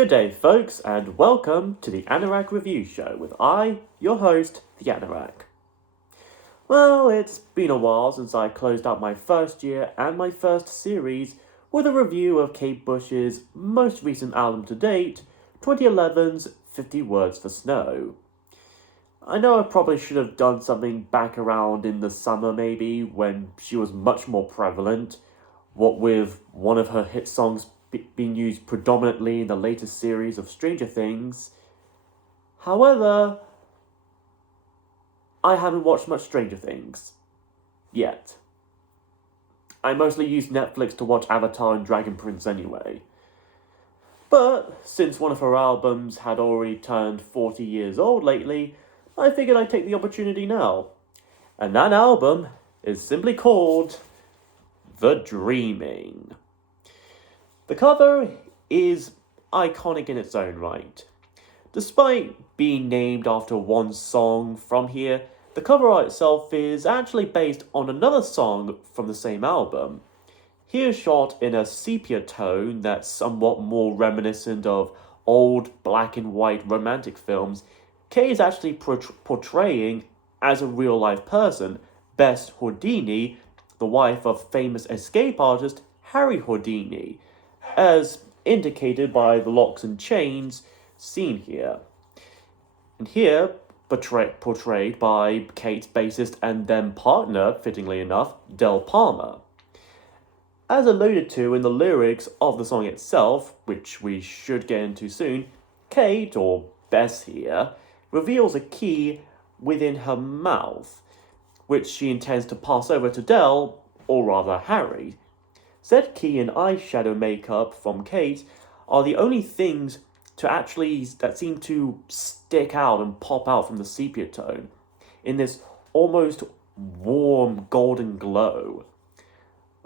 Good day, folks, and welcome to the Anorak Review Show with your host, the Anorak. Well, it's been a while since I closed out my first year and my first series with a review of Kate Bush's most recent album to date, 2011's 50 Words for Snow. I know I probably should have done something back around in the summer maybe, when she was much more prevalent, what with one of her hit songs being used predominantly in the latest series of Stranger Things. However, I haven't watched much Stranger Things. Yet. I mostly use Netflix to watch Avatar and Dragon Prince anyway. But since one of her albums had already turned 40 years old lately, I figured I'd take the opportunity now. And that album is simply called The Dreaming. The cover is iconic in its own right. Despite being named after one song from here, the cover art itself is actually based on another song from the same album. Here shot in a sepia tone that's somewhat more reminiscent of old black and white romantic films, Kay is actually portraying, as a real-life person, Bess Houdini, the wife of famous escape artist Harry Houdini, as indicated by the locks and chains seen here. And here, portrayed by Kate's bassist and then partner, fittingly enough, Del Palmer. As alluded to in the lyrics of the song itself, which we should get into soon, Kate, or Bess here, reveals a key within her mouth, which she intends to pass over to Del, or rather Harry. Said key and eyeshadow makeup from Kate are the only things that seem to stick out and pop out from the sepia tone, in this almost warm golden glow.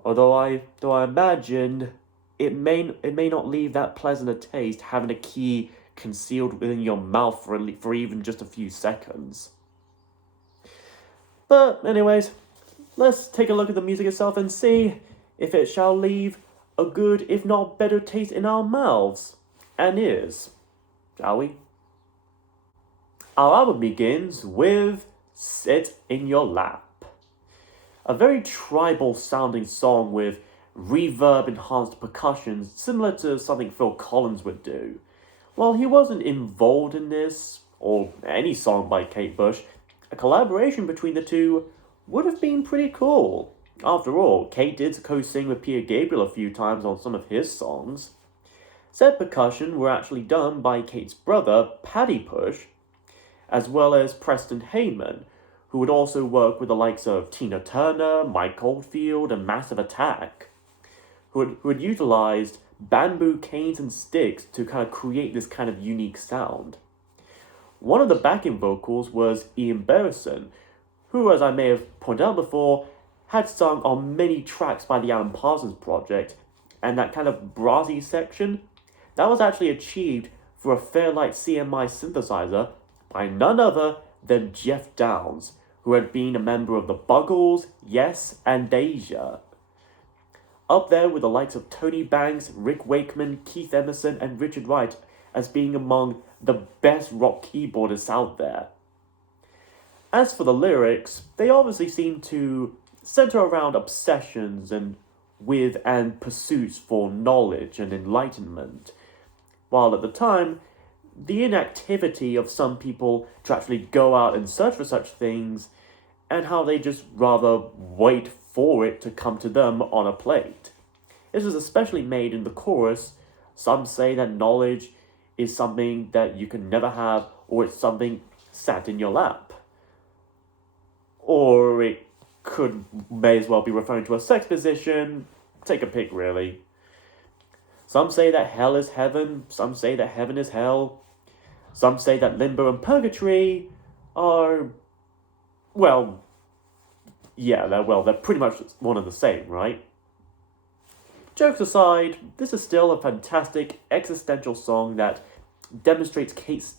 Though I imagine it may not leave that pleasant a taste having a key concealed within your mouth for even just a few seconds. But anyways, let's take a look at the music itself and see if it shall leave a good, if not better, taste in our mouths and ears, shall we? Our album begins with Sit in Your Lap, a very tribal sounding song with reverb enhanced percussion similar to something Phil Collins would do. While he wasn't involved in this, or any song by Kate Bush, a collaboration between the two would have been pretty cool. After all, Kate did co-sing with Peter Gabriel a few times on some of his songs. Said percussion were actually done by Kate's brother, Paddy Push, as well as Preston Heyman, who would also work with the likes of Tina Turner, Mike Oldfield, and Massive Attack, who had utilized bamboo canes and sticks to kind of create this kind of unique sound. One of the backing vocals was Ian Berrison, who, as I may have pointed out before, had sung on many tracks by the Alan Parsons Project, and that kind of brassy section, that was actually achieved for a Fairlight CMI synthesizer by none other than Jeff Downs, who had been a member of the Buggles, Yes, and Deja. Up there with the likes of Tony Banks, Rick Wakeman, Keith Emerson, and Richard Wright as being among the best rock keyboardists out there. As for the lyrics, they obviously seem to center around obsessions and pursuits for knowledge and enlightenment, while at the time, the inactivity of some people to actually go out and search for such things, and how they just rather wait for it to come to them on a plate. This is especially made in the chorus. Some say that knowledge is something that you can never have, or it's something sat in your lap. Or it may as well be referring to a sex position. Take a pick, really. Some say that hell is heaven, some say that heaven is hell. Some say that limbo and purgatory are, they're pretty much one and the same, right? Jokes aside, this is still a fantastic existential song that demonstrates Kate's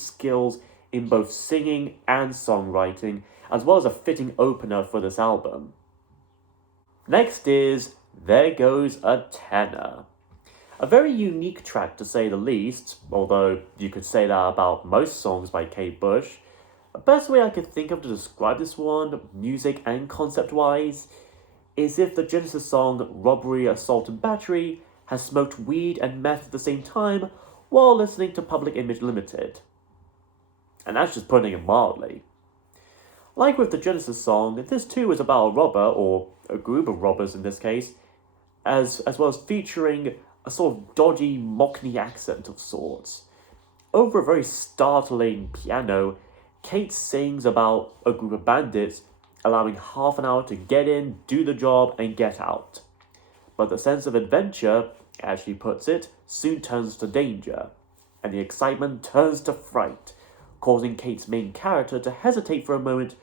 skills in both singing and songwriting, as well as a fitting opener for this album. Next is There Goes a Tenor, A very unique track to say the least, although you could say that about most songs by Kate Bush. The best way I could think of to describe this one, music and concept wise, is if the Genesis song Robbery, Assault and Battery has smoked weed and meth at the same time while listening to Public Image Limited. And that's just putting it mildly. Like with the Genesis song, this too is about a robber, or a group of robbers in this case, as well as featuring a sort of dodgy Mockney accent of sorts. Over a very startling piano, Kate sings about a group of bandits allowing half an hour to get in, do the job, and get out. But the sense of adventure, as she puts it, soon turns to danger, and the excitement turns to fright, causing Kate's main character to hesitate for a moment,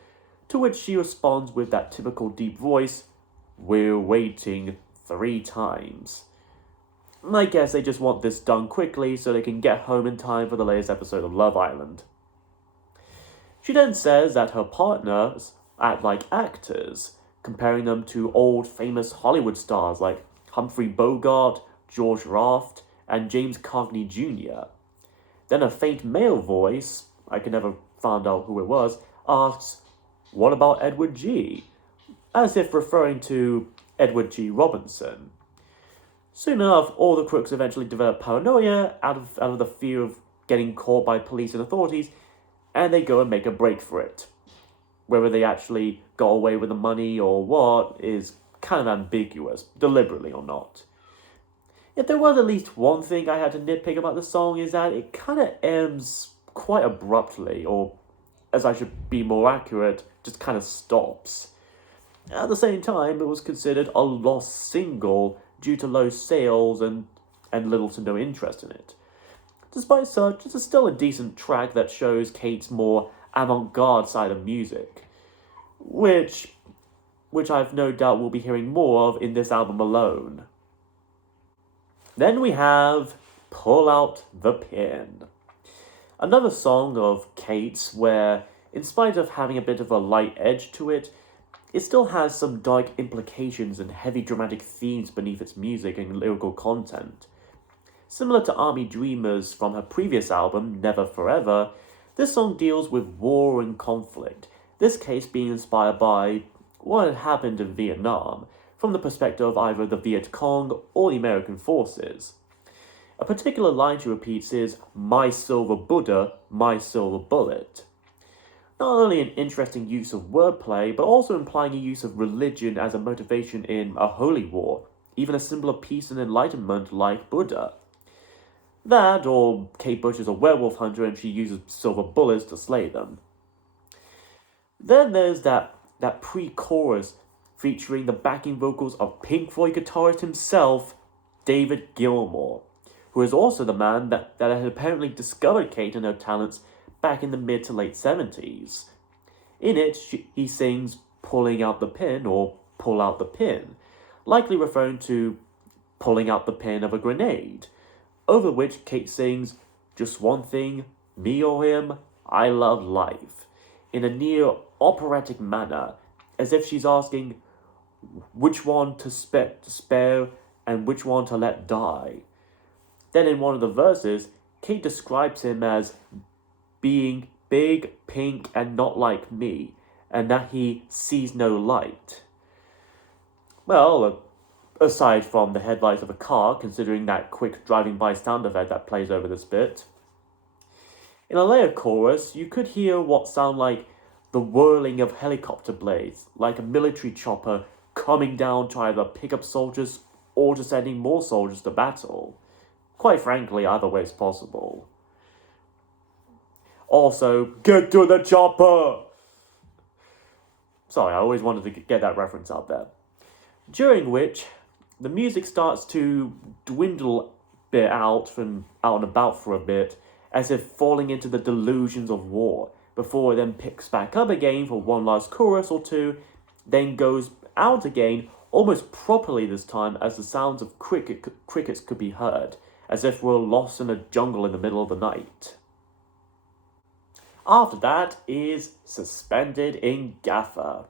to which she responds with that typical deep voice, "We're waiting 3 times. I guess they just want this done quickly so they can get home in time for the latest episode of Love Island. She then says that her partners act like actors, comparing them to old famous Hollywood stars like Humphrey Bogart, George Raft, and James Cagney Jr. Then a faint male voice, I can never find out who it was, asks, "What about Edward G?" As if referring to Edward G. Robinson. Soon enough, all the crooks eventually develop paranoia out of the fear of getting caught by police and authorities, and they go and make a break for it. Whether they actually got away with the money or what is kind of ambiguous, deliberately or not. If there was at least one thing I had to nitpick about the song, is that it kind of ends quite abruptly, or as I should be more accurate, just kind of stops. At the same time, it was considered a lost single due to low sales and little to no interest in it. Despite such, it is still a decent track that shows Kate's more avant-garde side of music, which I've no doubt will be hearing more of in this album alone. Then we have Pull Out the Pin. Another song of Kate's where, in spite of having a bit of a light edge to it, it still has some dark implications and heavy dramatic themes beneath its music and lyrical content. Similar to Army Dreamers from her previous album, Never Forever, this song deals with war and conflict, this case being inspired by what had happened in Vietnam, from the perspective of either the Viet Cong or the American forces. A particular line she repeats is, "My silver Buddha, my silver bullet." Not only an interesting use of wordplay, but also implying a use of religion as a motivation in a holy war, even a symbol of peace and enlightenment like Buddha. That, or Kate Bush is a werewolf hunter and she uses silver bullets to slay them. Then there's that pre-chorus featuring the backing vocals of Pink Floyd guitarist himself, David Gilmour, who is also the man that had apparently discovered Kate and her talents back in the mid to late 70s. In it, he sings "Pulling Out the Pin" or "Pull Out the Pin," likely referring to pulling out the pin of a grenade, over which Kate sings, "Just one thing, me or him, I love life," in a near operatic manner, as if she's asking which one to spare and which one to let die. Then in one of the verses, Kate describes him as being big, pink, and not like me, and that he sees no light. Well, aside from the headlights of a car, considering that quick driving by sound effect that plays over this bit. In a later chorus, you could hear what sound like the whirling of helicopter blades, like a military chopper coming down to either pick up soldiers or to sending more soldiers to battle. Quite frankly, either way is possible. Also, get to the chopper! Sorry, I always wanted to get that reference out there. During which, the music starts to dwindle a bit out and about for a bit, as if falling into the delusions of war, before it then picks back up again for one last chorus or two, then goes out again, almost properly this time, as the sounds of crickets could be heard, as if we're lost in a jungle in the middle of the night. After that is Suspended in Gaffer,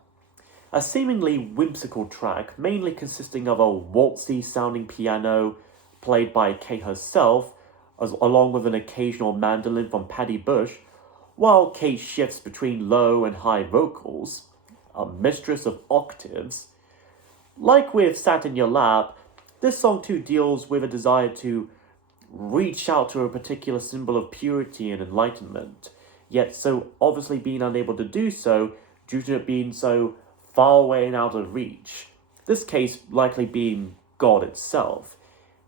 a seemingly whimsical track mainly consisting of a waltzy sounding piano, played by Kate herself, along with an occasional mandolin from Patty Bush, while Kate shifts between low and high vocals, a mistress of octaves. Like with Sat in Your Lap, this song too deals with a desire to reach out to a particular symbol of purity and enlightenment, yet so obviously being unable to do so due to it being so far away and out of reach. This case likely being God itself.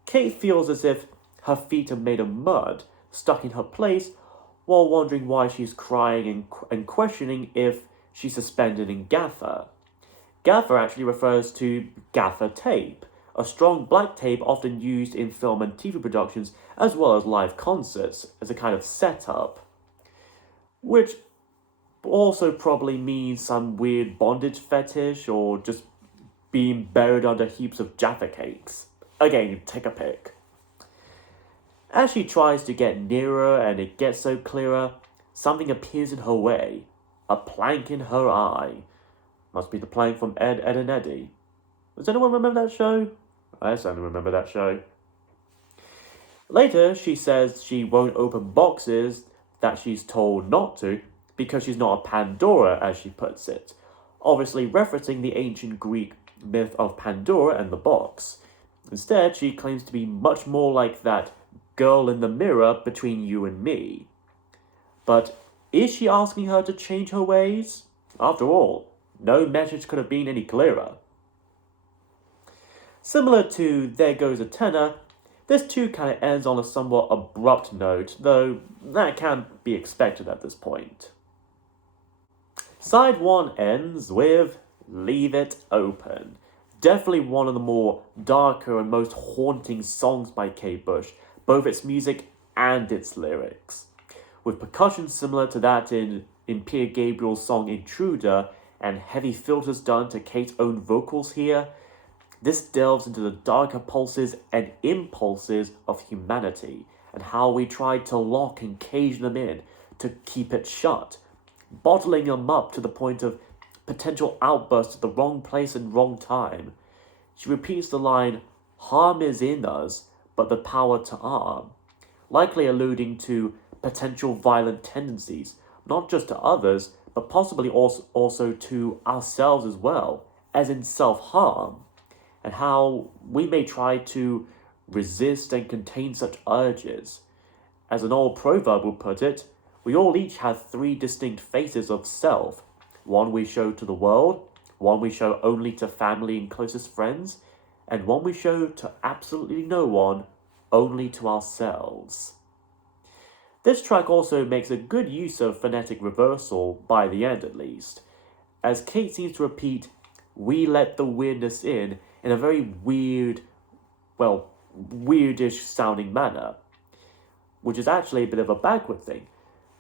Kate feels as if her feet are made of mud, stuck in her place, while wondering why she's crying and questioning if she's suspended in gaffer. Gaffer actually refers to gaffer tape, a strong black tape often used in film and TV productions as well as live concerts as a kind of setup, which also probably means some weird bondage fetish or just being buried under heaps of Jaffa cakes. Again, take a pick. As she tries to get nearer and it gets so clearer, something appears in her way, a plank in her eye. Must be the plank from Ed, Ed and Eddie. Does anyone remember that show? I certainly remember that show. Later, she says she won't open boxes that she's told not to because she's not a Pandora, as she puts it, obviously referencing the ancient Greek myth of Pandora and the box. Instead, she claims to be much more like that girl in the mirror between you and me. But is she asking her to change her ways? After all, no message could have been any clearer. Similar to There Goes a Tenor, this too kind of ends on a somewhat abrupt note, though that can be expected at this point. Side 1 ends with Leave It Open. Definitely one of the more darker and most haunting songs by Kate Bush, both its music and its lyrics. With percussion similar to that in Pierre Gabriel's song Intruder, and heavy filters done to Kate's own vocals here, this delves into the darker pulses and impulses of humanity, and how we try to lock and cage them in to keep it shut, bottling them up to the point of potential outbursts at the wrong place and wrong time. She repeats the line, "Harm is in us, but the power to harm," likely alluding to potential violent tendencies, not just to others, but possibly also to ourselves as well, as in self-harm, and how we may try to resist and contain such urges. As an old proverb will put it, we all each have 3 distinct faces of self. One we show to the world, one we show only to family and closest friends, and one we show to absolutely no one, only to ourselves. This track also makes a good use of phonetic reversal, by the end at least, as Kate seems to repeat, "We let the weirdness in a very weird, weirdish sounding manner, which is actually a bit of a backward thing.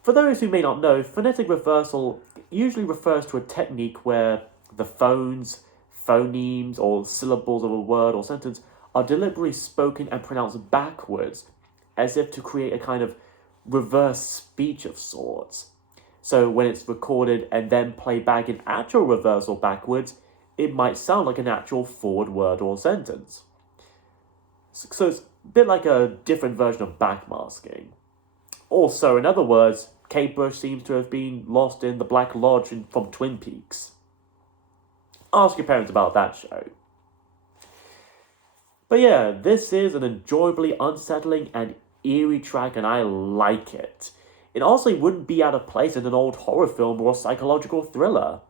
For those who may not know, phonetic reversal usually refers to a technique where the phonemes, or syllables of a word or sentence are deliberately spoken and pronounced backwards, as if to create a kind of reverse speech of sorts. So when it's recorded and then played back in actual reversal backwards, it might sound like an actual forward word or sentence. So it's a bit like a different version of backmasking. Also, in other words, Kate Bush seems to have been lost in the Black Lodge from Twin Peaks. Ask your parents about that show. But yeah, this is an enjoyably unsettling and eerie track, and I like it. It honestly wouldn't be out of place in an old horror film or a psychological thriller.